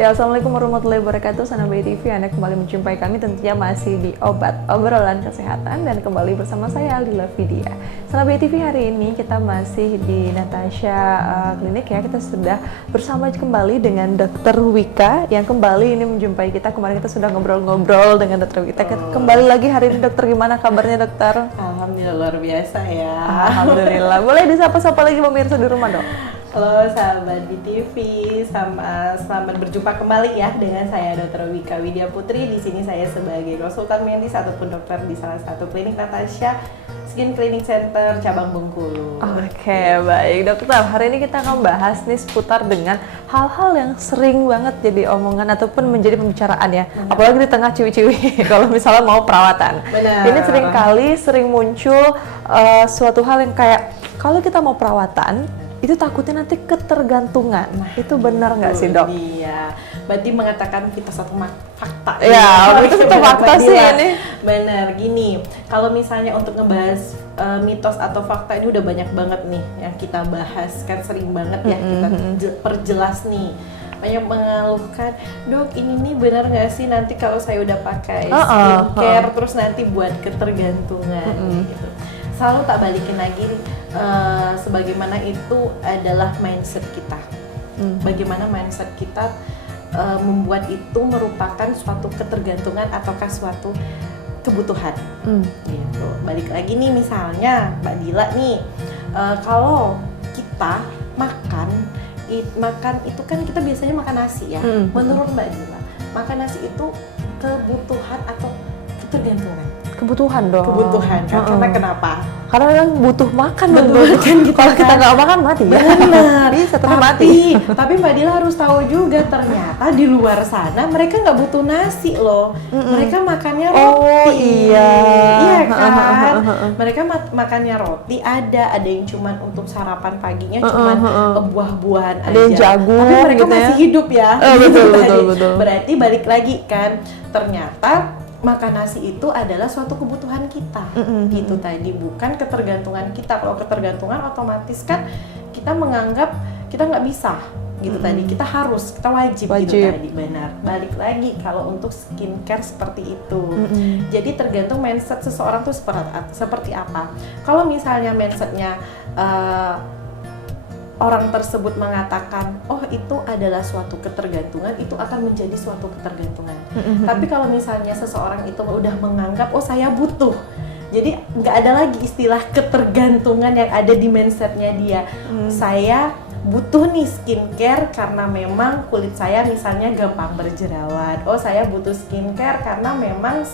Ya, Assalamualaikum warahmatullahi wabarakatuh. Sanabay TV, Anda kembali menjumpai kami tentunya masih di Obat Obrolan Kesehatan dan kembali bersama saya Aldila Vidya. Sanabay TV hari ini kita masih di Natasha Klinik ya. Kita sudah bersama kembali dengan Dr. Wika yang kembali ini menjumpai kita. Kemarin kita sudah ngobrol-ngobrol dengan Dr. Wika. Kembali lagi hari ini dokter, gimana kabarnya dokter? Alhamdulillah luar biasa ya. Alhamdulillah. Boleh disapa-sapa lagi pemirsa di rumah dok? Halo sahabat BTV, selamat berjumpa kembali ya dengan saya Dr. Wika Widya Putri. Di sini saya sebagai konsultan medis ataupun dokter di salah satu klinik Natasha Skin Clinic Center cabang Bengkulu. Oke, baik dokter. Hari ini kita akan bahas nih seputar dengan hal-hal yang sering banget jadi omongan ataupun menjadi pembicaraan ya. Benar. Apalagi di tengah ciwi-ciwi kalau misalnya mau perawatan. Benar. Ini sering muncul suatu hal yang kayak kalau kita mau perawatan itu takutnya nanti ketergantungan. Itu benar nggak sih dok? Iya, berarti mengatakan kita satu fakta. Ya, itu satu fakta sih ini. Benar, gini. Kalau misalnya untuk ngebahas mitos atau fakta ini udah banyak banget nih yang kita bahas, kan sering banget ya kita perjelas nih. Banyak mengeluhkan, dok ini nih benar nggak sih nanti kalau saya udah pakai skincare terus nanti buat ketergantungan gitu. Selalu tak balikin lagi sebagaimana itu adalah mindset kita. Bagaimana mindset kita membuat itu merupakan suatu ketergantungan ataukah suatu kebutuhan. Gitu. Balik lagi nih misalnya Mbak Dila nih, kalau kita makan itu kan kita biasanya makan nasi ya. Menurut Mbak Dila, makan nasi itu kebutuhan atau ketergantungan? Kebutuhan dong. Kebutuhan kan? Karena kenapa? Karena memang butuh makan. Kalau kita nggak makan mati ya. Benar. Bisa mati. Tapi Mbak Dila harus tahu juga ternyata di luar sana mereka nggak butuh nasi loh. Mereka makannya roti. Oh iya. Iya kan? Mereka makannya roti. Ada yang cuman untuk sarapan paginya cuman buah-buahan aja. Ada yang jagung. Tapi mereka gitu masih hidup ya. Betul. Berarti balik lagi kan. Ternyata makan nasi itu adalah suatu kebutuhan kita, gitu tadi, bukan ketergantungan kita. Kalau ketergantungan otomatis kan kita menganggap kita nggak bisa, gitu tadi. Kita harus, kita wajib. Gitu tadi, benar. Balik lagi kalau untuk skincare seperti itu. Jadi tergantung mindset seseorang tuh seperti apa. Kalau misalnya mindsetnya orang tersebut mengatakan, oh itu adalah suatu ketergantungan, itu akan menjadi suatu ketergantungan. Tapi kalau misalnya seseorang itu udah menganggap, oh saya butuh, jadi nggak ada lagi istilah ketergantungan yang ada di mindsetnya dia. Saya butuh nih skincare karena memang kulit saya misalnya gampang berjerawat. Oh saya butuh skincare karena memang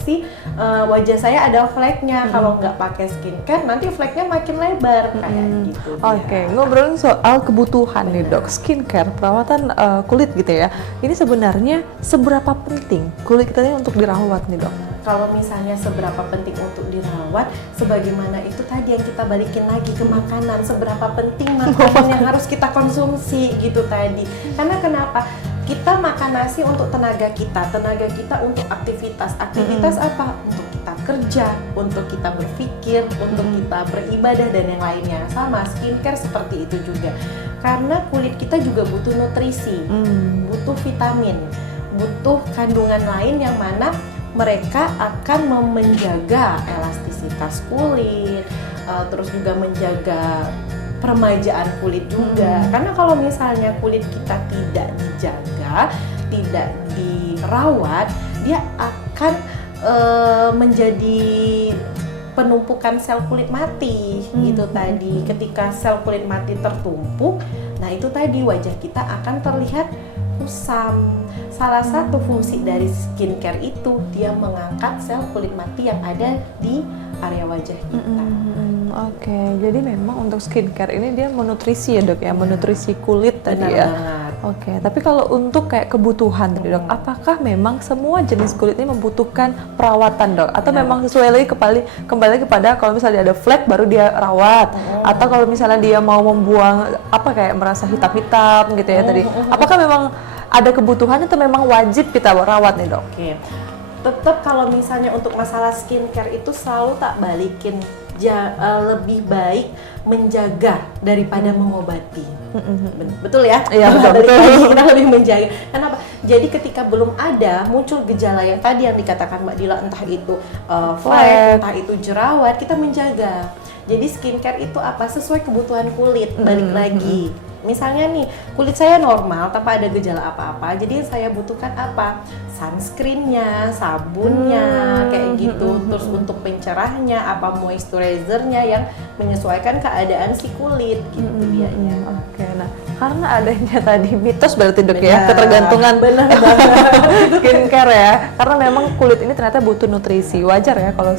wajah saya ada fleknya. Kalau nggak pakai skincare nanti fleknya makin lebar kayak gitu. Oke, ngobrolin soal kebutuhan nih dok, skincare, perawatan kulit gitu ya. Ini sebenarnya seberapa penting kulit kita ini untuk dirawat nih dok? Kalau misalnya seberapa penting untuk dirawat, sebagaimana itu tadi yang kita balikin lagi ke makanan, seberapa penting makanan yang harus kita konsumsi gitu tadi. Karena kenapa? Kita makan nasi untuk tenaga kita untuk aktivitas apa? Untuk kita kerja, untuk kita berpikir, untuk kita beribadah dan yang lainnya. Sama skincare seperti itu juga. Karena kulit kita juga butuh nutrisi, butuh vitamin, butuh kandungan lain yang mana mereka akan menjaga elastisitas kulit, terus juga menjaga peremajaan kulit juga. Karena kalau misalnya kulit kita tidak dijaga, tidak dirawat, dia akan menjadi penumpukan sel kulit mati gitu tadi. Ketika sel kulit mati tertumpuk, nah itu tadi wajah kita akan terlihat kusam. Salah satu fungsi dari skincare itu dia mengangkat sel kulit mati yang ada di area wajah kita. Oke, jadi memang untuk skincare ini dia menutrisi ya dok ya, menutrisi kulit tadi ya. Oke, tapi kalau untuk kayak kebutuhan tadi dok, apakah memang semua jenis kulit ini membutuhkan perawatan dok? Atau memang sesuai lagi kembali kepada kalau misalnya ada flek baru dia rawat, atau kalau misalnya dia mau membuang apa kayak merasa hitam-hitam gitu ya tadi, apakah memang ada kebutuhan atau memang wajib kita rawat nih dok? Oke, tetap kalau misalnya untuk masalah skincare itu selalu tak balikin lebih baik menjaga daripada mengobati. Betul ya? Iya, Balik betul. lagi, kita lebih menjaga. Kenapa? Jadi ketika belum ada muncul gejala yang tadi yang dikatakan Mbak Dila, entah itu flek, entah itu jerawat, kita menjaga. Jadi skincare itu apa? Sesuai kebutuhan kulit. Balik lagi. Misalnya nih, kulit saya normal tanpa ada gejala apa-apa, jadi yang saya butuhkan apa? Sunscreennya, sabunnya, kayak gitu. Terus untuk pencerahnya, apa moisturizernya yang menyesuaikan keadaan si kulit gitu dianya. Oke, nah karena adanya tadi mitos berarti Dok ya, ketergantungan skincare ya. Karena memang kulit ini ternyata butuh nutrisi. Wajar ya kalau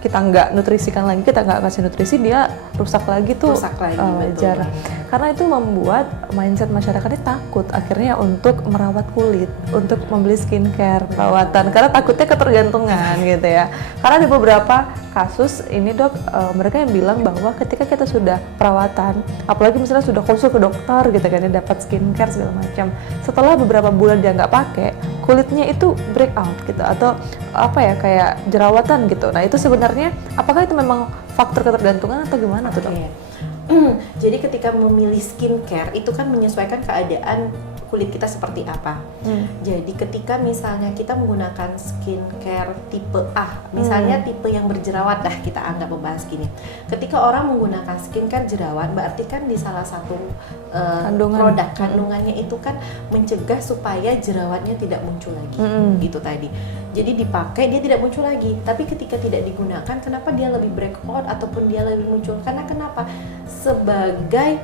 kita nggak nutrisikan lagi, kita nggak kasih nutrisi, dia rusak lagi tuh. Rusak lagi, wajar. Karena itu membuat mindset masyarakat ini takut akhirnya untuk merawat kulit, untuk membeli skincare, perawatan, karena takutnya ketergantungan gitu ya. Karena di beberapa kasus ini Dok, mereka yang bilang bahwa ketika kita sudah perawatan, apalagi misalnya sudah konsul ke dokter gitu kan, dia dapat skincare segala macam, setelah beberapa bulan dia nggak pakai, kulitnya itu break out gitu, atau apa ya, kayak jerawatan gitu. Nah itu sebenarnya apakah itu memang faktor ketergantungan atau gimana tuh Dok? Jadi ketika memilih skincare itu kan menyesuaikan keadaan kulit kita seperti apa. Jadi ketika misalnya kita menggunakan skincare tipe A, misalnya tipe yang berjerawat, dah kita anggap membahas gini. Ketika orang menggunakan skincare jerawat, berarti kan di salah satu produk kandungannya itu kan mencegah supaya jerawatnya tidak muncul lagi. Gitu tadi. Jadi dipakai dia tidak muncul lagi. Tapi ketika tidak digunakan, kenapa dia lebih breakout ataupun dia lebih muncul? Karena kenapa? Sebagai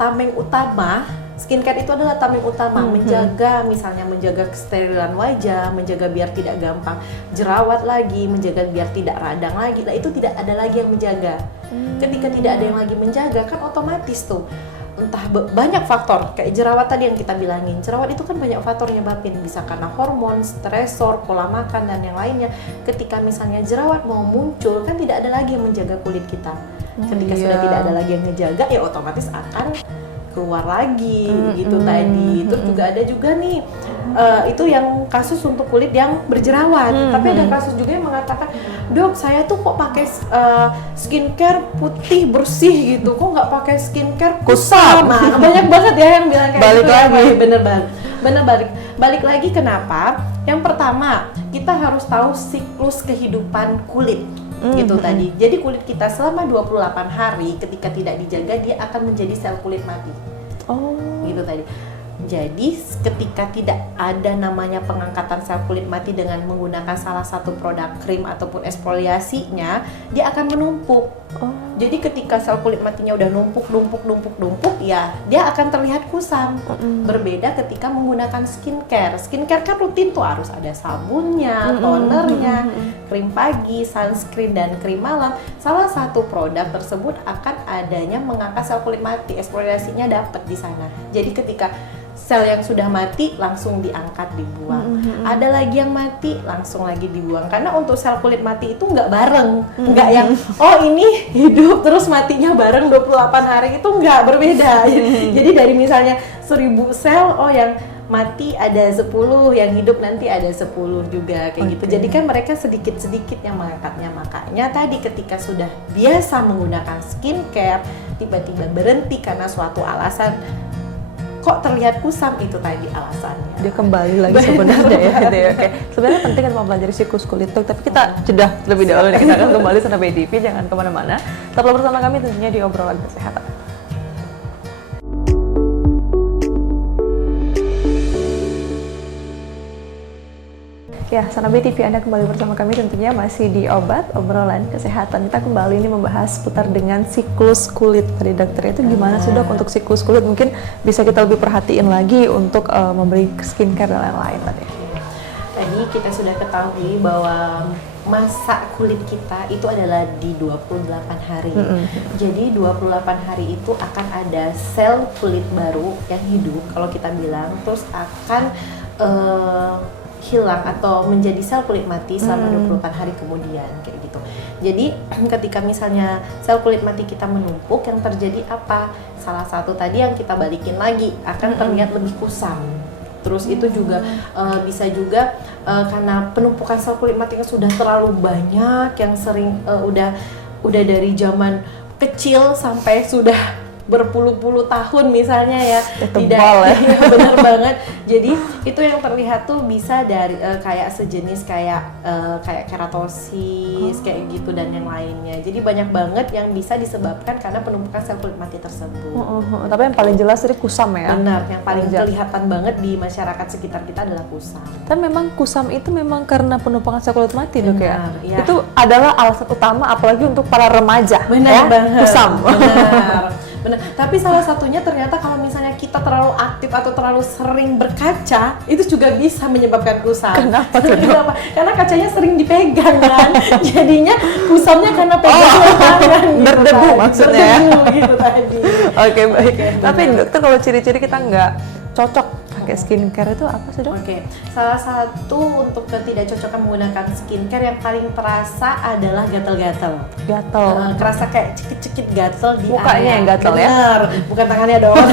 tameng utama, skincare itu adalah tameng utama, menjaga misalnya menjaga kesterilan wajah, menjaga biar tidak gampang jerawat lagi, menjaga biar tidak radang lagi. Nah itu tidak ada lagi yang menjaga. Ketika tidak ada yang lagi menjaga, kan otomatis tuh entah banyak faktor, kayak jerawat tadi yang kita bilangin. Jerawat itu kan banyak faktor nyebabin, bisa karena hormon, stresor, pola makan dan yang lainnya. Ketika misalnya jerawat mau muncul, kan tidak ada lagi yang menjaga kulit kita. Ketika sudah tidak ada lagi yang menjaga, ya otomatis akan keluar lagi gitu tadi. Terus juga ada juga nih itu yang kasus untuk kulit yang berjerawat. Tapi ada kasus juga yang mengatakan, Dok saya tuh kok pakai skincare putih bersih gitu, kok nggak pakai skincare kusam. Nah, banyak banget ya yang bilang kayak balik gitu. Lagi. Bener balik lagi. Kenapa? Yang pertama, kita harus tahu siklus kehidupan kulit. Gitu tadi. Jadi kulit kita selama 28 hari ketika tidak dijaga, dia akan menjadi sel kulit mati. Gitu tadi. Jadi ketika tidak ada namanya pengangkatan sel kulit mati dengan menggunakan salah satu produk krim ataupun eksfoliasinya, dia akan menumpuk. Jadi ketika sel kulit matinya udah numpuk, ya dia akan terlihat kusam. Berbeda ketika menggunakan skincare. Skincare kan rutin tuh harus ada sabunnya, tonernya, krim pagi, sunscreen dan krim malam. Salah satu produk tersebut akan adanya mengangkat sel kulit mati, eksfoliasinya dapat di sana. Jadi ketika sel yang sudah mati langsung diangkat, dibuang. Ada lagi yang mati langsung lagi dibuang. Karena untuk sel kulit mati itu nggak bareng, nggak yang ini hidup terus matinya bareng 28 hari, itu nggak, berbeda. Jadi dari misalnya 1000 sel, yang mati ada 10, yang hidup nanti ada 10 juga kayak gitu. Jadi kan mereka sedikit-sedikit yang mengangkatnya. Makanya tadi ketika sudah biasa menggunakan skincare, tiba-tiba berhenti karena suatu alasan, kok terlihat kusam, itu tadi alasannya. Dia kembali lagi sebenarnya ya gitu ya. Oke. Sebenarnya penting kan mempelajari siklus kulit Dok, tapi kita jeda lebih dahulu nih. Kita akan kembali sama BDV, jangan kemana-mana. Tetaplah bersama kami tentunya di obrolan kesehatan. Ya, Sanabe TV, Anda kembali bersama kami tentunya masih di obrolan kesehatan. Kita kembali ini membahas seputar dengan siklus kulit. Tadi dokter itu gimana sih Dok untuk siklus kulit? Mungkin bisa kita lebih perhatiin lagi untuk memberi skincare dan lain-lain tadi. Tadi kita sudah ketahui bahwa masa kulit kita itu adalah di 28 hari. Jadi 28 hari itu akan ada sel kulit baru yang hidup, kalau kita bilang, terus akan hilang atau menjadi sel kulit mati selama 24 hari kemudian, kayak gitu. Jadi ketika misalnya sel kulit mati kita menumpuk, yang terjadi apa? Salah satu tadi yang kita balikin lagi akan terlihat lebih kusam. Terus itu juga bisa juga karena penumpukan sel kulit matinya sudah terlalu banyak, yang sering udah udah dari zaman kecil sampai sudah berpuluh-puluh tahun misalnya ya, tebal ya. Benar banget. Jadi itu yang terlihat tuh bisa dari kayak sejenis kayak keratosis kayak gitu dan yang lainnya. Jadi banyak banget yang bisa disebabkan karena penumpukan sel kulit mati tersebut. Tapi yang paling jelas dari kusam ya. Benar, yang paling kelihatan banget di masyarakat sekitar kita adalah kusam. Tapi memang kusam itu memang karena penumpukan sel kulit mati dok ya? Ya. Itu adalah alasan utama apalagi untuk para remaja. Benar banget. Kusam. Benar. Tapi salah satunya ternyata kalau misalnya kita terlalu aktif atau terlalu sering berkaca, itu juga bisa menyebabkan kusam. Kenapa tuh? Karena kacanya sering dipegang kan. Jadinya kusamnya karena pegangan tangan gitu. Berdebu maksudnya. Berdebu gitu tadi. Oke, baik. Tapi dokter kalau ciri-ciri kita nggak cocok pakai skincare itu apa sih dok? Oke, salah satu untuk ketidakcocokan menggunakan skincare yang paling terasa adalah gatal-gatal. Gatal. Kerasa kayak cekit-cekit gatal di mukanya area. yang gatal ya? Bener, bukan tangannya doang.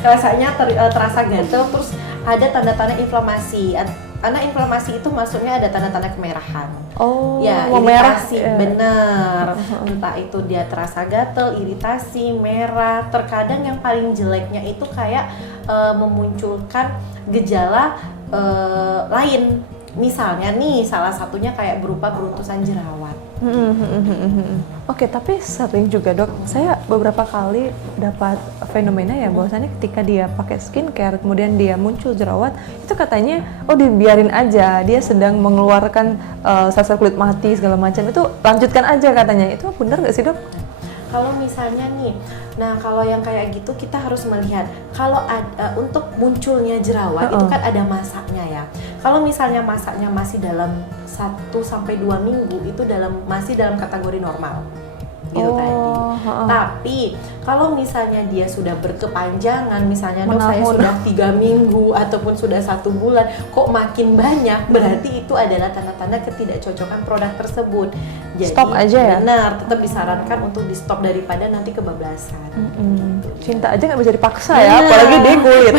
Rasanya terasa gatal, terus ada tanda-tanda inflamasi. Karena inflamasi itu maksudnya ada tanda-tanda kemerahan. Oh, ya, merah. iritasi, bener. Entah itu dia terasa gatal, iritasi, merah. Terkadang yang paling jeleknya itu kayak memunculkan gejala lain. Misalnya nih, salah satunya kayak berupa beruntusan jerawat. Oke, tapi sering juga dok, saya beberapa kali dapat fenomena ya bahwasannya ketika dia pakai skincare kemudian dia muncul jerawat, itu katanya oh dibiarin aja, dia sedang mengeluarkan sel-sel kulit mati segala macam, itu lanjutkan aja katanya. Itu benar nggak sih dok? Kalau misalnya nih, nah kalau yang kayak gitu kita harus melihat kalau untuk munculnya jerawat itu kan ada masaknya ya. Kalau misalnya masaknya masih dalam 1-2 minggu itu masih dalam kategori normal. Gitu tadi. Tapi kalau misalnya dia sudah berkepanjangan, misalnya dok saya sudah 3 minggu ataupun sudah 1 bulan, kok makin banyak, berarti itu adalah tanda-tanda ketidakcocokan produk tersebut. Jadi stop aja ya? Benar, tetap disarankan untuk di stop daripada nanti kebablasan. Cinta aja nggak bisa dipaksa ya, apalagi dia kulit.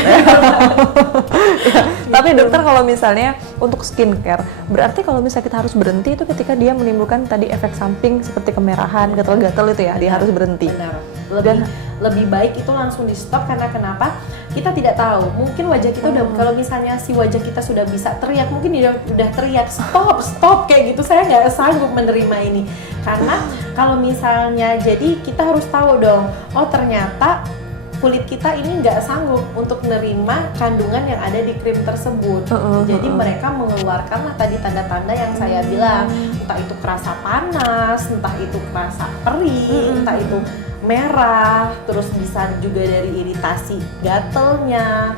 Tapi dokter kalau misalnya untuk skincare, berarti kalau misalnya kita harus berhenti itu ketika dia menimbulkan tadi efek samping seperti kemerahan, gatal-gatal itu ya, dia harus berhenti. Benar. Lebih baik itu langsung di stop karena kenapa? Kita tidak tahu. Mungkin wajah kita udah kalau misalnya si wajah kita sudah bisa teriak, mungkin dia udah teriak stop kayak gitu. Saya nggak sanggup menerima ini. Karena kalau misalnya jadi kita harus tahu dong. Oh ternyata kulit kita ini nggak sanggup untuk menerima kandungan yang ada di krim tersebut. Jadi mereka mengeluarkanlah tadi tanda-tanda yang saya bilang, entah itu kerasa panas, entah itu kerasa perih, entah itu merah, terus bisa juga dari iritasi gatelnya.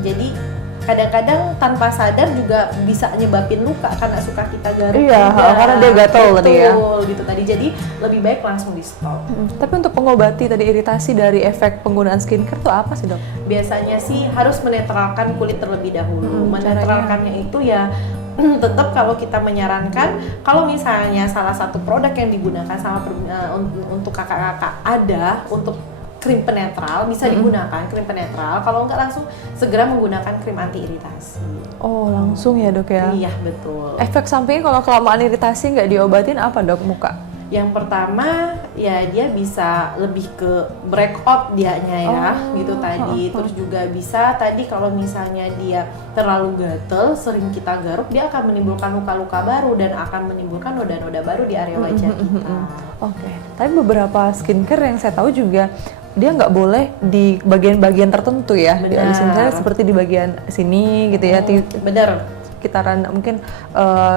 Jadi kadang-kadang tanpa sadar juga bisa nyebabin luka karena suka kita garuk. Iya, karena dia gatel tadi ya. Betul, gitu tadi. Jadi lebih baik langsung di stop. Tapi untuk pengobati tadi iritasi dari efek penggunaan skincare itu apa sih dok? Biasanya sih harus menetralkan kulit terlebih dahulu. Menetralkannya itu ya tetap kalau kita menyarankan kalau misalnya salah satu produk yang digunakan untuk kakak-kakak ada untuk krim penetral bisa digunakan krim penetral, kalau enggak langsung segera menggunakan krim anti iritasi. Oh langsung ya dok ya? Iya betul. Efek sampingnya kalau kelamaan iritasi nggak diobatin apa dok muka? Yang pertama ya dia bisa lebih ke breakout dianya ya gitu tadi. Terus juga bisa tadi kalau misalnya dia terlalu gatel, sering kita garuk, dia akan menimbulkan luka-luka baru dan akan menimbulkan noda-noda baru di area wajah kita. Oke. Tapi beberapa skincare yang saya tahu juga dia nggak boleh di bagian-bagian tertentu ya. Di misalnya seperti di bagian sini gitu ya. Bener. Sekitaran mungkin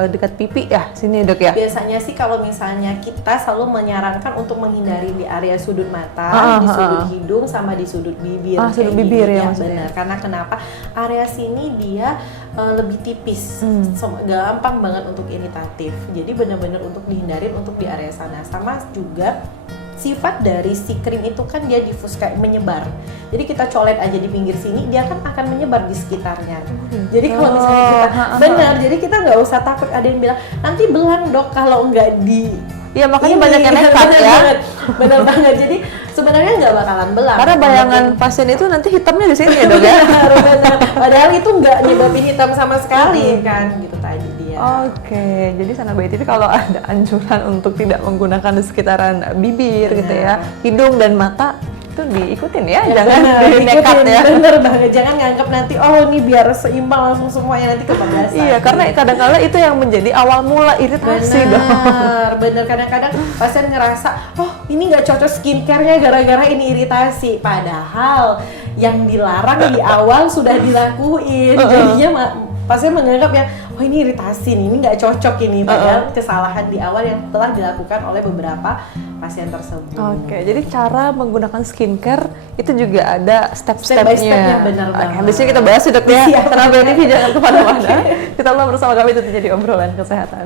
dekat pipi ya sini dok ya. Biasanya sih kalau misalnya kita selalu menyarankan untuk menghindari di area sudut mata, di sudut hidung sama di sudut bibir. Sudut bibir ya Benar. maksudnya. Karena kenapa? Area sini dia lebih tipis, gampang banget untuk iritatif. Jadi benar-benar untuk dihindarin untuk di area sana. Sama juga sifat dari si krim itu kan dia diffus kayak menyebar. Jadi kita colet aja di pinggir sini, dia kan akan menyebar di sekitarnya. Jadi kalau misalnya kita benar, jadi kita nggak usah takut ada yang bilang nanti belang dok kalau nggak di. Iya makanya banyak yang nekat ya. Benar banget. Jadi sebenarnya nggak bakalan belang. Karena bayangan pasien itu nanti hitamnya di sini ya dok ya. Padahal itu nggak nyebabin hitam sama sekali kan, gitu tadi dia. Oke, jadi Sana Bayi TV kalau ada anjuran untuk tidak menggunakan di sekitaran bibir gitu ya, hidung dan mata itu diikutin ya, jangan nekat ya. Bener banget, jangan nganggap nanti ini biar seimbang langsung semuanya nanti kebablasan. Iya, karena kadang-kadang itu yang menjadi awal mula iritasi dong. Bener, kadang-kadang pasien ngerasa, ini nggak cocok skincare-nya gara-gara ini iritasi. Padahal yang dilarang di awal sudah dilakuin, jadinya pasien menganggap ya, ini iritasi nih, ini nggak cocok ini. Padahal kesalahan di awal yang telah dilakukan oleh beberapa pasien tersebut. Oke, jadi cara menggunakan skincare itu juga ada step-stepnya. Benar banget. Habis ini kita bahas dok ya, Sana Bayi TV jangan kemana-mana. Kita ulang bersama kami tentunya di obrolan kesehatan.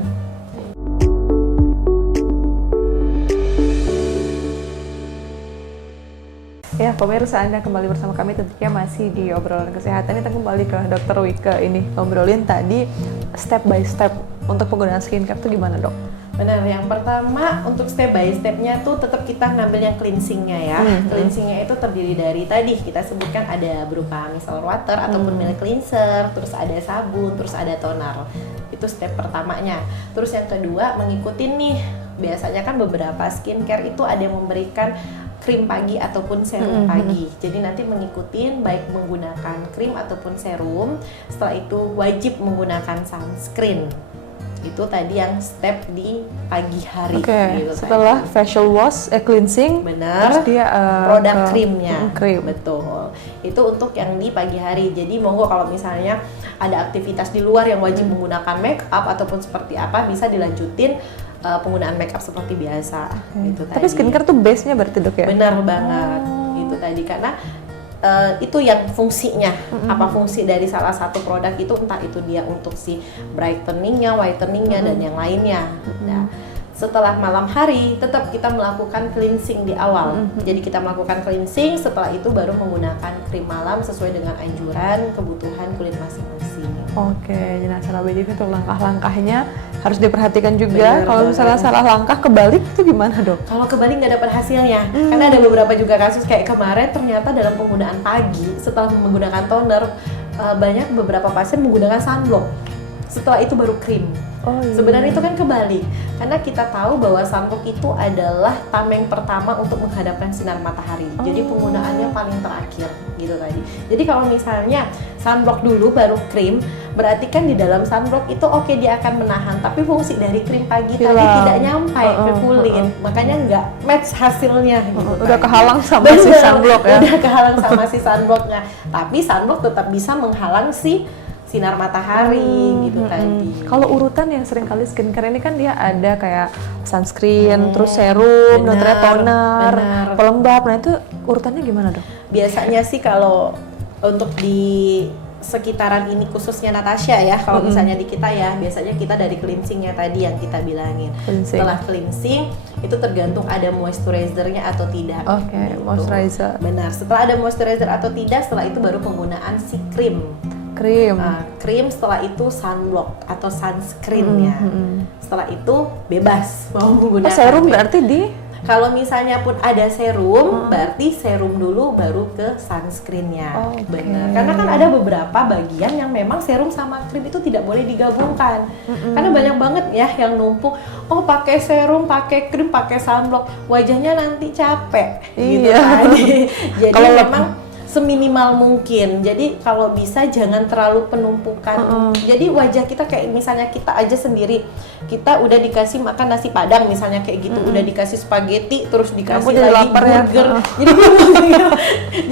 Ya, pemirsa, Anda kembali bersama kami tentunya masih di obrolan kesehatan. Kita kembali ke Dr. Wike ini, ngobrolin tadi step by step untuk penggunaan skincare itu gimana dok? Benar, yang pertama untuk step by stepnya tuh tetap kita ngambil yang cleansingnya ya. Cleansingnya itu terdiri dari tadi kita sebutkan ada berupa micellar water ataupun milk cleanser, terus ada sabun, terus ada toner. Itu step pertamanya. Terus yang kedua mengikuti nih, biasanya kan beberapa skincare itu ada yang memberikan krim pagi ataupun serum pagi. Jadi nanti mengikuti baik menggunakan krim ataupun serum. Setelah itu wajib menggunakan sunscreen. Itu tadi yang step di pagi hari. Gitu setelah tadi. facial wash, cleansing, benar. Terus dia produk krimnya. Krim. Betul. Itu untuk yang di pagi hari. Jadi monggo kalau misalnya ada aktivitas di luar yang wajib menggunakan make up ataupun seperti apa, bisa dilanjutin penggunaan make up seperti biasa. Gitu Tapi skincare tuh base-nya berarti dok ya? Benar banget. Itu tadi karena itu yang fungsinya, apa fungsi dari salah satu produk itu, entah itu dia untuk si brightening-nya, whitening-nya, dan yang lainnya. Nah, setelah malam hari tetap kita melakukan cleansing di awal. Jadi kita melakukan cleansing, setelah itu baru menggunakan krim malam sesuai dengan anjuran kebutuhan kulit masing-masing. Oke, nah Sana Bayi TV untuk langkah-langkahnya harus diperhatikan juga. Kalau misalnya salah langkah kebalik itu gimana dok? Kalau kebalik nggak dapat hasilnya, karena ada beberapa juga kasus kayak kemarin ternyata dalam penggunaan pagi setelah menggunakan toner banyak beberapa pasien menggunakan sunblock. Setelah itu baru krim. Sebenarnya itu kan kebalik, karena kita tahu bahwa sunblock itu adalah tameng pertama untuk menghadapkan sinar matahari. Jadi penggunaannya paling terakhir gitu tadi. Jadi kalau misalnya sunblock dulu baru krim, berarti kan di dalam sunblock itu dia akan menahan, tapi fungsi dari krim pagi tadi tidak nyampe ke kulit, makanya nggak match hasilnya gitu. Udah kehalang sama si sunblock ya? Udah kehalang sama si sunblocknya, tapi sunblock tetap bisa menghalang si sinar matahari gitu tadi. Kalau urutan yang sering kali skincare ini kan dia ada kayak sunscreen, terus serum, toner, pelembab. Nah itu urutannya gimana dok? Biasanya sih kalau untuk di sekitaran ini khususnya Natasha ya, kalau misalnya di kita ya, biasanya kita dari cleansingnya tadi yang kita bilangin. Setelah cleansing itu tergantung ada moisturizer-nya atau tidak. Oke, moisturizer. Benar, setelah ada moisturizer atau tidak, setelah itu baru penggunaan si krim. Krim, setelah itu sunblock atau sunscreen-nya. Setelah itu bebas mau menggunakan serum berarti di? Kalau misalnya pun ada serum, berarti serum dulu baru ke sunscreen-nya. Benar. Karena kan ada beberapa bagian yang memang serum sama krim itu tidak boleh digabungkan. Karena banyak banget ya yang numpuk, pakai serum, pakai krim, pakai sunblock, wajahnya nanti capek. Gitu tadi. Jadi memang seminimal mungkin. Jadi kalau bisa jangan terlalu penumpukan. Jadi wajah kita kayak misalnya kita aja sendiri, kita udah dikasih makan nasi padang misalnya kayak gitu, udah dikasih spaghetti, terus dikasih lagi burger.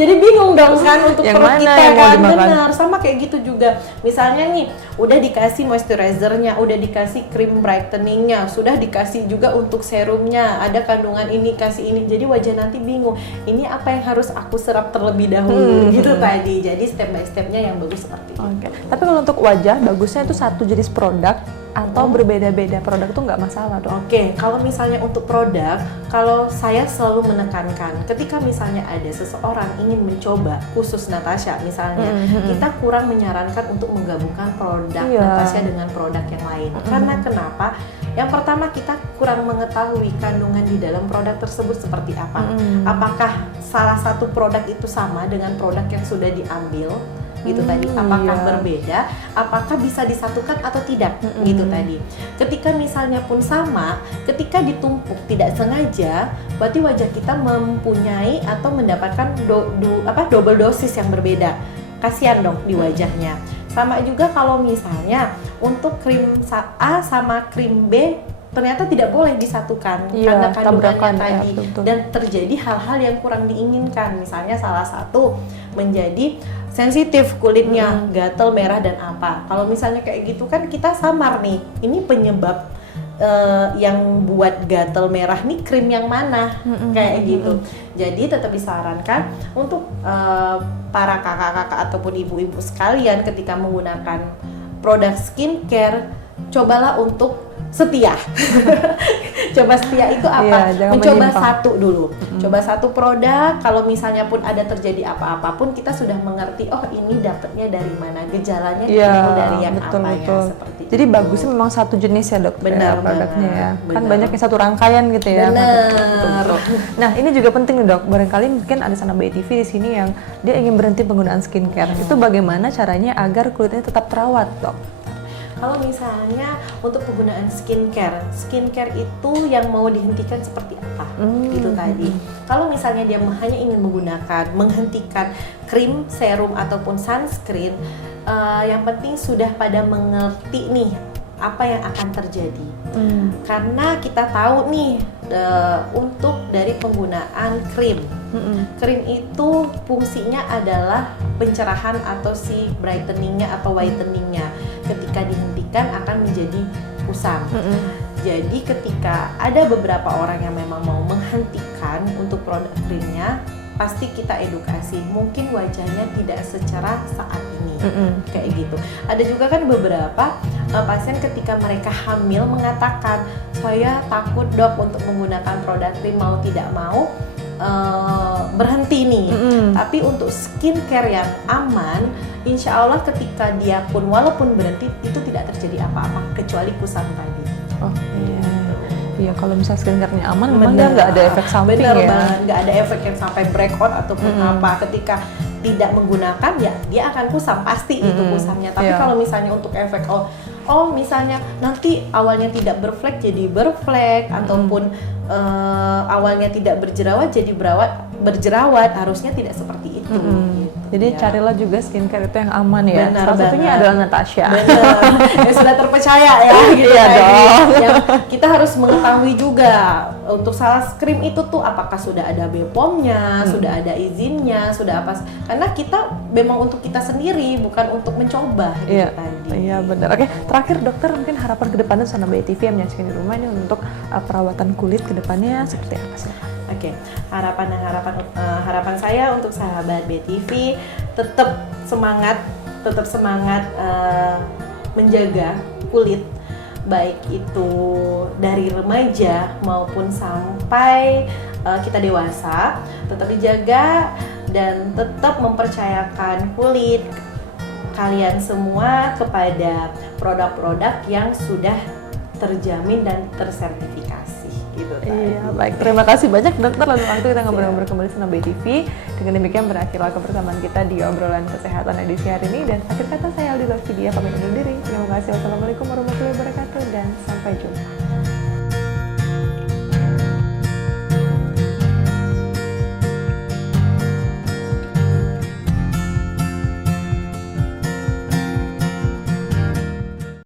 Jadi bingung dong kan untuk yang perut mana kita yang kan. Benar, sama kayak gitu juga. Misalnya nih, udah dikasih moisturizer-nya, udah dikasih krim brightening-nya, sudah dikasih juga untuk serumnya, ada kandungan ini, kasih ini. Jadi wajah nanti bingung, ini apa yang harus aku serap terlebih dahulu. Gitu tadi. Jadi step by stepnya yang bagus seperti itu. Tapi kalau untuk wajah bagusnya itu satu jenis produk atau berbeda-beda produk itu nggak masalah dong? Kalau misalnya untuk produk, kalau saya selalu menekankan ketika misalnya ada seseorang ingin mencoba, khusus Natasha misalnya, kita kurang menyarankan untuk menggabungkan produk Natasha dengan produk yang lain. Karena kenapa? Yang pertama, kita kurang mengetahui kandungan di dalam produk tersebut seperti apa. Apakah salah satu produk itu sama dengan produk yang sudah diambil gitu tadi. Apakah iya. berbeda, apakah bisa disatukan atau tidak gitu tadi. Ketika misalnya pun sama, ketika ditumpuk tidak sengaja, berarti wajah kita mempunyai atau mendapatkan double dosis yang berbeda. Kasihan dong di wajahnya. Sama juga kalau misalnya untuk krim A sama krim B ternyata tidak boleh disatukan karena kandungannya tadi, dan terjadi hal-hal yang kurang diinginkan. Misalnya salah satu menjadi sensitif kulitnya, gatal, merah dan apa. Kalau misalnya kayak gitu kan kita samar nih. Ini penyebab yang buat gatal merah nih krim yang mana, kayak gitu. Jadi tetap disarankan untuk para kakak-kakak ataupun ibu-ibu sekalian ketika menggunakan produk skincare, cobalah untuk setia. Coba setia itu apa? Mencoba satu dulu. Coba satu produk, kalau misalnya pun ada terjadi apa-apa pun kita sudah mengerti, oh ini dapatnya dari mana, gejalanya dari yang betul, apa betul. ya, seperti jadi itu. bagusnya memang satu jenis ya dok, benar, produknya ya. benar. Kan banyak yang satu rangkaian gitu ya. Benar. Nah ini juga penting nih dok, barangkali mungkin ada Sanaba TV di sini yang dia ingin berhenti penggunaan skincare. Itu bagaimana caranya agar kulitnya tetap terawat dok? Kalau misalnya untuk penggunaan skincare itu yang mau dihentikan seperti apa? Itu tadi. Kalau misalnya dia hanya ingin menghentikan krim, serum ataupun sunscreen, yang penting sudah pada mengerti nih apa yang akan terjadi. Karena kita tahu nih untuk dari penggunaan krim. Krim itu fungsinya adalah pencerahan atau si brightening-nya atau whitening-nya. Ketika dihentikan akan menjadi kusam. Jadi ketika ada beberapa orang yang memang mau menghentikan untuk produk krimnya, pasti kita edukasi. Mungkin wajahnya tidak secara saat ini, kayak gitu. Ada juga kan beberapa pasien ketika mereka hamil mengatakan, saya takut dok untuk menggunakan produk krim, mau tidak mau berhenti nih. Tapi untuk skincare yang aman, insya Allah ketika dia pun walaupun berhenti itu tidak terjadi apa-apa kecuali kusam tadi. Oh iya. Iya, kalau misalnya skincare-nya aman, memang dia nggak ada efek samping. Bener ya. banget, nggak ada efek yang sampai breakout ataupun apa. Ketika tidak menggunakan ya dia akan kusam, pasti itu kusamnya. Tapi kalau misalnya untuk efek misalnya nanti awalnya tidak berflek jadi berflek, ataupun awalnya tidak berjerawat jadi berjerawat, harusnya tidak seperti itu. Gitu. Jadi carilah juga skincare itu yang aman ya. Salah satunya adalah Natasha. Benar. Ya sudah terpercaya ya gitu. Iya dong. Yang kita harus mengetahui juga untuk sunscreen itu tuh apakah sudah ada BPOM-nya, sudah ada izinnya, sudah apa. Karena kita memang untuk kita sendiri, bukan untuk mencoba gitu tadi. Iya benar. Oke, terakhir dokter mungkin harapan ke depannya Sanaba TV yang menyaksikan di rumah ini untuk perawatan kulit ke depannya seperti apa sih? Oke, harapan saya untuk sahabat BTV tetap semangat menjaga kulit, baik itu dari remaja maupun sampai kita dewasa, tetap dijaga dan tetap mempercayakan kulit kalian semua kepada produk-produk yang sudah terjamin dan tersertifikasi. Gitu, iya, baik. Terima kasih banyak dokter. Lalu waktu kita ngobrol-ngobrol kembali sama BTV. Dengan demikian berakhirlah kebersamaan kita di obrolan kesehatan edisi hari ini. Dan akhir kata saya Aldi Lafidia pamit undur diri. Terima kasih. Wassalamualaikum warahmatullahi wabarakatuh dan sampai jumpa.